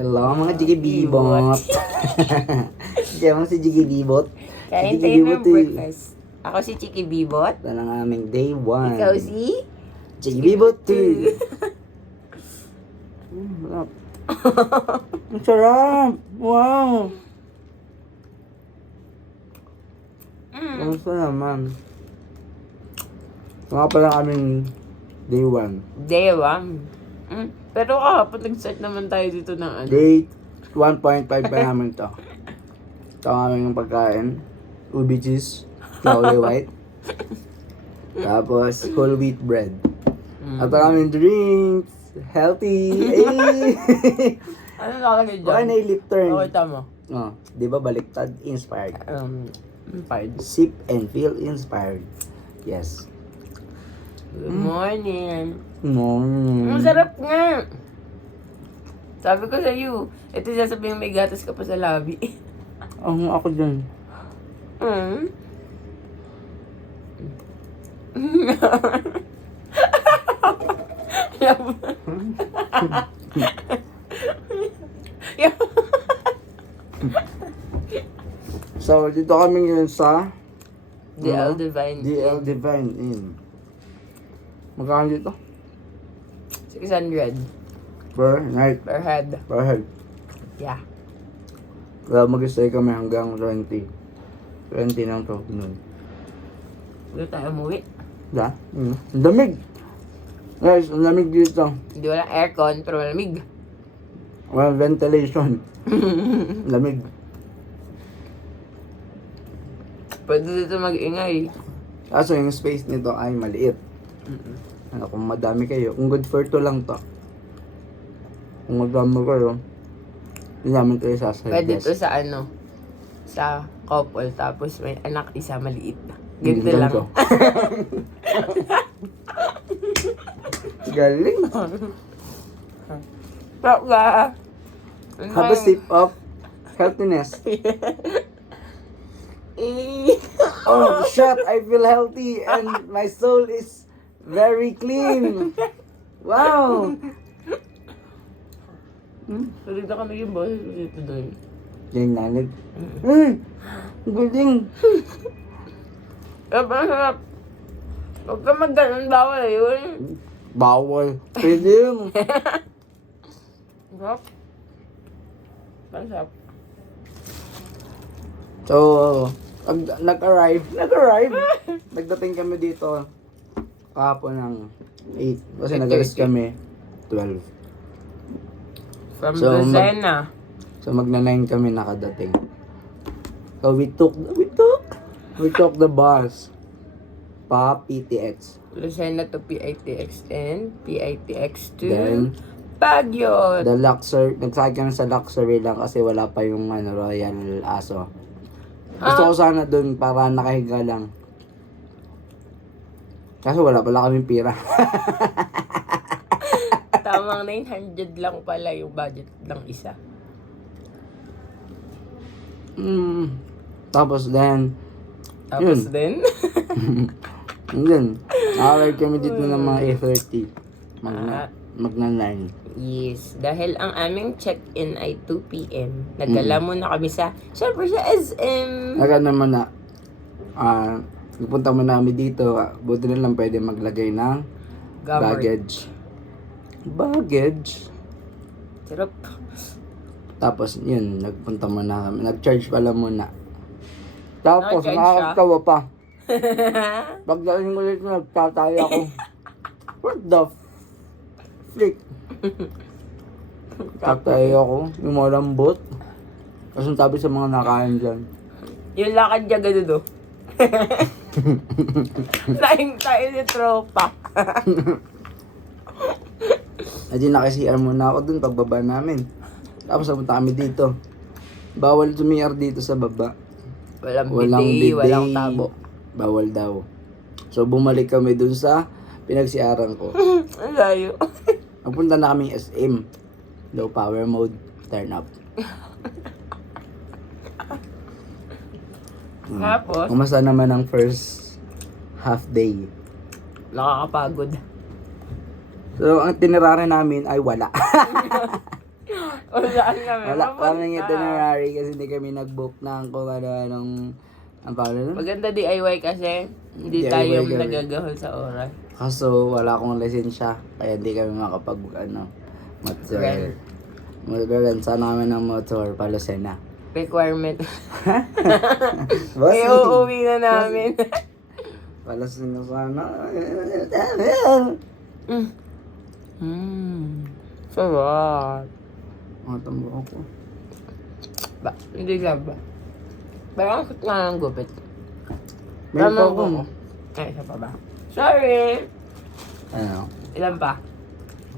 Hello mga Jigibibot. Diyan mo si Jigibibot. Kain tayo ng breakfast. Ako si Chiki Bibot. Ito lang aming day 1. Ikaw si? Jigibibot 2. Sarap. Ang sarap. Wow. Kamusta naman? Mga pala kaming day 1. Day 1. Pero kahapon nag-start naman tayo dito ng ano. Day 1.5 pa namin to. Ito ang aming pagkain. Ubi cheese. Kauli white. Tapos whole wheat bread. At ang aming drinks. Healthy. Ay! Ano nakalagay dyan? Baka na-lip turn. Okay, tama. Oh, di ba baliktad? Inspired. Inspired. Sip and feel inspired. Yes. Good morning. Mm. Ang sarap nga. Sabi ko sa'yo, ito sasabihin may gatas ka pa sa labi. Ako dyan. So, dito kami ngayon sa DL Divine. DL Divine Inn. Magkano dito? 600 Per night. per head. Per head. Yeah. Kaya mag-stay kami hanggang 20. 20 ng to. Noon. Hindi tayo umuwi. Da? Ang lamig. Guys, ang lamig dito. Hindi walang aircon, pero malamig. Walang ventilation. Lamig. Pwede dito mag-ingay. Kaso yung space nito ay maliit. Ano, kung madami kayo, kung good for 2 lang to. Kung madami kayo, hindi namin kayo Pwede to sasadjust. sa ano, sa couple, tapos may anak isa maliit. Ganito lang. Galing. Stop ka. Have a sip of healthiness. Oh, shit, I feel healthy and my soul is very clean. Wow. Pwede na kami yung boses dito doon. Yung nanig. Galing. Sarap. Huwag ka mag-ganon, bawal yun. Bawal. Pwede yun. Sarap. Masarap. So, nag-arrive. Nagdating kami dito kahapon ng 8. Kasi nag-alis kami 12. From So, Lucena. So, magna-9 kami nakadating. So, we took the bus pa PTX. Lucena to PITX and PITX to Then, Baguio. the luxury, nagsakay kami sa luxury lang kasi wala pa yung Royal Aso. Gusto ko sana dun para nakahiga lang. Kaso wala pala kaming pira. Tamang 900 lang pala yung budget ng isa. Tapos then, Tapos Yun. din, and then, arrive kami dito ng mga 8:30. Magna 9. yes, dahil ang aming check-in ay 2 p.m. Nagdala muna kami syempre sa SM. Aga naman na, nagpunta mo namin dito, buti na lang pwede maglagay ng baggage. Sarap. Tapos yun, nagpunta muna kami. Nag-charge pala muna. Tapos, Nag-charge nakakatawa pa. Pagdating ko dito, nagtatay ako. What the flick? Tatay ako, yung malambot. Kasi sabi sa mga nakain dyan. Yung lakad niya ganun, oh. Laing tayo ni tropa. Adi nakisiar muna ako dun pagbaba namin. Tapos napunta kami dito. Bawal sumiyar dito sa baba. Walang bidet, bidet, walang tabo. Bawal daw. So bumalik kami dun sa pinagsiaran ko. Ang layo. Nagpunta na kami SM. Low power mode, turn up. Tapos, Kumusta naman ang first half day? nakakapagod. So, ang tiniraran namin ay wala. Saan kami? Wala kaming mapunta? itinerary kasi hindi kami nag-book ng kung ano-anong ang pangalan nun? Maganda DIY kasi hindi DIY tayo kami. nagagahol sa oras. Kaso wala akong lisensya kaya hindi kami makapag motor. Rent. Mag-rent sana kami ng motor pa Lucena. Requirement. Boss, Eh, uuwi na namin. pa Lucena sana. Sarap. Matambo ako. Ba, hindi lang ba? Parang ang nga ng gupit. Meron pa Tama ako. ko. Ay, isa pa ba? Sorry! Ano? Ilan pa?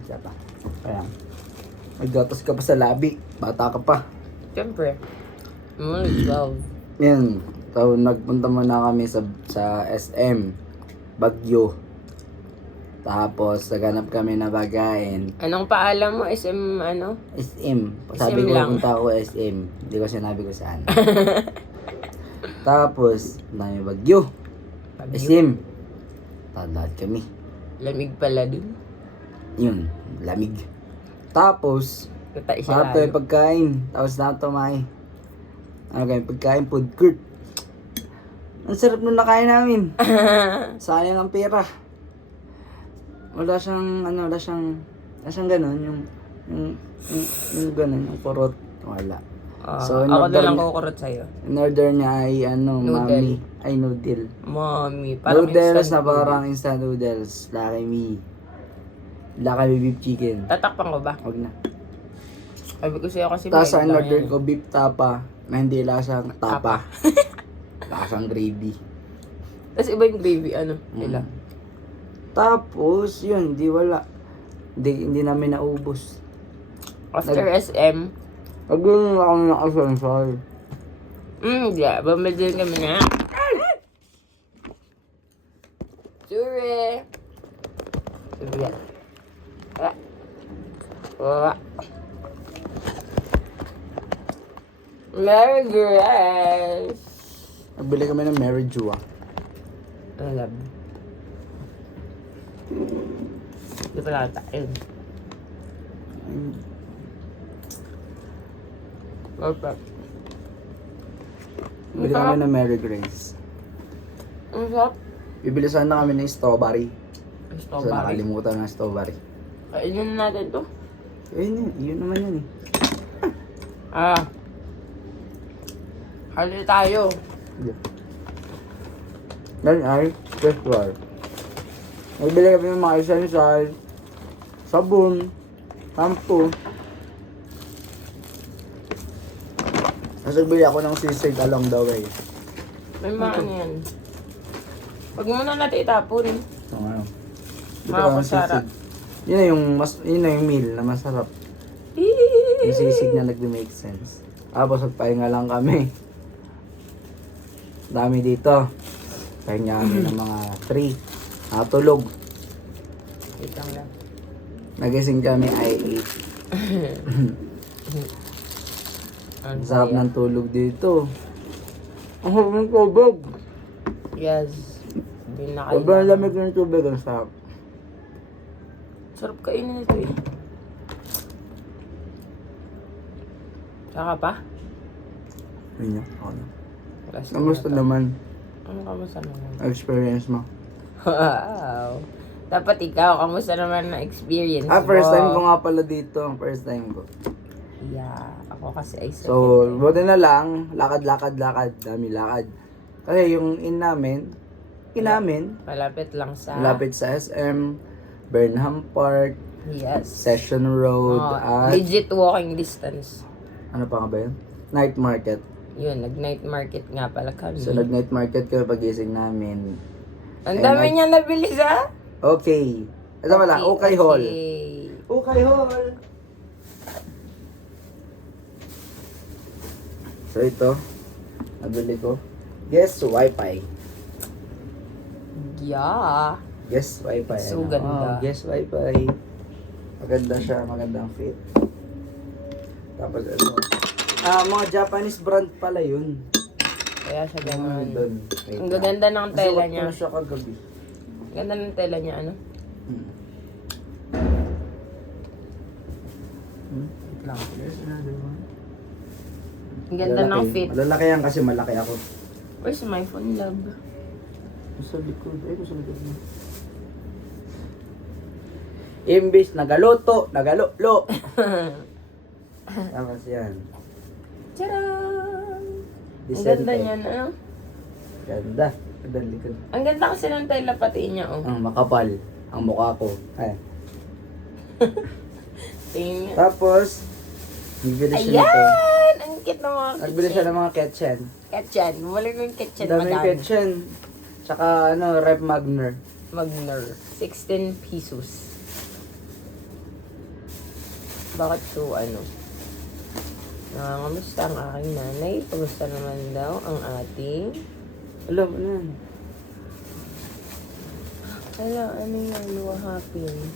Isa pa. Ayan. Maggatas ka pa sa labi. Bata ka pa. Siyempre. 12. Yan. So, nagpunta muna kami sa SM. Bagyo. Tapos, naganap kami na pagkain. Anong paalam mo? SM ano? SM. Sabi SM ko, lang. punta ako SM. Hindi ko sinabi ko saan. Tapos, dami bagyo. Bagyo. SM. Lahat kami. Lamig pala dun. Yun. Lamig. Tapos, Kata isa harap tayo pagkain. Tapos na tumay. Ano kayo? Pagkain, food court. Ang sarap nung nakain namin. Sayang ang pera. Wala siyang, wala siyang ganun, yung ganun, yung kurot. Wala. So, ako na lang niya- kukurot sa'yo. In order niya ay, Noodle. mami. Ay, noodle. Mommy. Parang Noodles instant na parang instant noodles. Laki me. Laki beef chicken. Tatakpan ko ba? Huwag na. Sabi ko sa'yo kasi Tapos may ang order yan. ko, beef tapa. Na hindi lasang tapa. Lasang gravy. Tapos iba yung gravy, ano? Nila. Tapos, yun, wala. Hindi namin naubos. After SM, Naging ako ng asensor. yeah, bumili kami na. Sure. Bibigat. Wala. Merry Grace. Nagbili kami ng Mary Jua. Alam. Hindi pala tayo. Perfect. Bili kami ng Mary Grace. Ang sarap. Bibili sana kami ng strawberry. So, Strawberry. nakalimutan ng strawberry. Kainin na natin to. Yun naman yun eh. Hali tayo. Yan ay, festival. Nagbili kami ng mga essential, sabon, shampoo. Tapos nagbili ako ng sisig along the way. May mga ano yan. Huwag muna natin itapon. So, ano? Bili Mga ako ng kutsara. sisig. Yun na yung meal na masarap. Yung sisig na nag-make sense. Tapos nagpahinga lang kami. Dami dito. Pahinga kami ng mga 3. Natulog. Wait lang. Nagising kami ay 8. Ang sarap ng tulog dito. Ang sarap ng tubig. Yes. Sobrang lamig ng tubig. Ang sarap. Sarap kainin ito eh. Saka pa? Yun yun. Ako na. Last Kamusta na to. naman Ano kamusta naman? ang experience mo? Wow. Dapat ikaw, kamusta naman na experience First mo? time ko nga pala dito. First time ko. Yeah. Ako kasi ay So, buti na lang. Lakad. Dami lakad. Kasi yung namin, malapit lang sa... malapit sa SM, Burnham Park, Yes. Session Road, at Legit walking distance. ano pa nga ba yun? Night Market. Yun, nag-night market nga pala kami. So, nag-night market kami pagising namin. Ang dami niya nabili sa... Okay. Ito pala, Okay Hall. Okay. Okay Hall. So, ito. Nabili ko. Guess Wi-Fi. Yeah. Guess Wi-Fi. So ganda. Guess Wi-Fi. Maganda siya. Magandang fit. Tapos ito. Mga Japanese brand pala yun. Kaya siya ganun. Doon. Ang gaganda ng tela niya. Nasuot ko na siya kagabi. Ganda ng tela niya, ano? lang. There's another one. Ang ganda ng Malalaki. fit. Malalaki yan kasi malaki ako. Where's my phone, love? Sa likod. Ay, sa likod mo. Imbis nagaluto, nagalulo. Tapos yan. Tcharam! Ang Decente. ganda niyan, ano? Ganda. Ganda ang likod. Ang ganda kasi ng telepati niya, oh. Ang makapal. Ang mukha ko. Ay. Tingin niya. Tapos, nagbili siya nito. Ayan! Ang cute ng mga Nagbili siya ng mga ketchen. Ketchen. Wala ko yung ketchen, Ang dami madami. ketchen. Tsaka Rep Magner. Magner. 16 pesos. Bakit to, nangangamusta ang aking nanay? Kamusta naman daw ang ating... Alam, ano yan? Ano yan? What happened?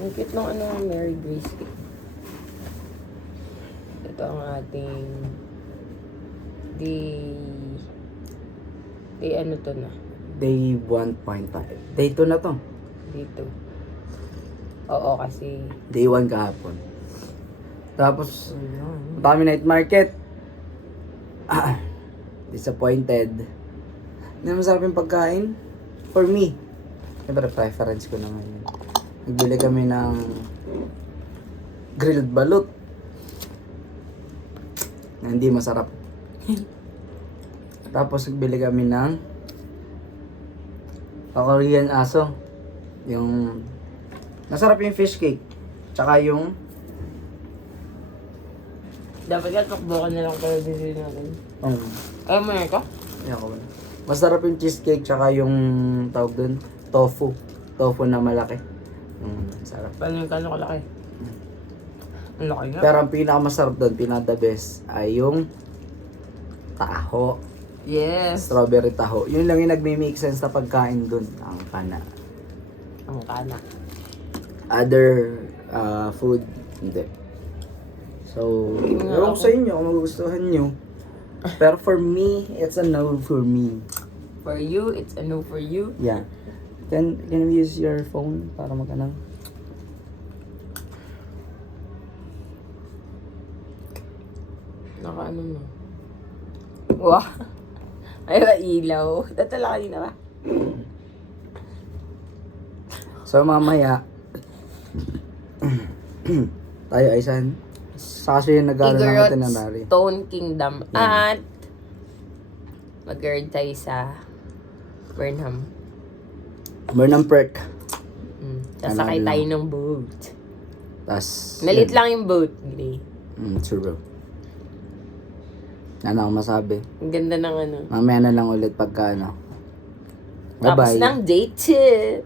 Ang cute ng Mary Grace cake. Ito ang ating... ano to na? Day 1.5. Day 2 na to. Dito. Oo, kasi... Day 1 kahapon. Tapos, Ayun. kami night market. Disappointed. Hindi masarap yung pagkain. For me. Siyempre, preference ko naman yun. Nagbili kami ng grilled balut. Na hindi masarap. Tapos, nagbili kami ng Korean aso. Yung masarap yung fish cake. Tsaka yung Dapat ka tukbo ka na lang kayo bibili natin. Ayaw mo na ito? Ayoko na. Masarap yung cheesecake tsaka yung tawag dun, tofu. Tofu na malaki. Sarap. Paano yung kano kalaki? Ang laki nga. Pero ang pinakamasarap doon, pinaka the best, ay yung taho. Yes. Strawberry taho. Yun lang yung nagme-make sense na pagkain doon. Ang kana. Ang kana. Other food, hindi. So, Nga ewan ko ako. sa inyo kung magugustuhan nyo. Pero for me, it's a no for me. For you, it's a no for you. Yeah. Can you use your phone para mag-ano? Naka mo. Wow. Ay, ba ilaw? Tatala kanina ba? So mamaya tayo ay saan? Sa kasi yung nag-aaral ng Igorot itinerary. Stone Kingdom. At mag-guard tayo sa Burnham. Burnham Perk. Sasakay Ano tayo lang. ng boat. Tas Malit lang yung boat. Gray. True. Ano ako masabi? Ang ganda ng Mamaya na lang ulit pagka ano. Tapos Bye-bye. ng day tip.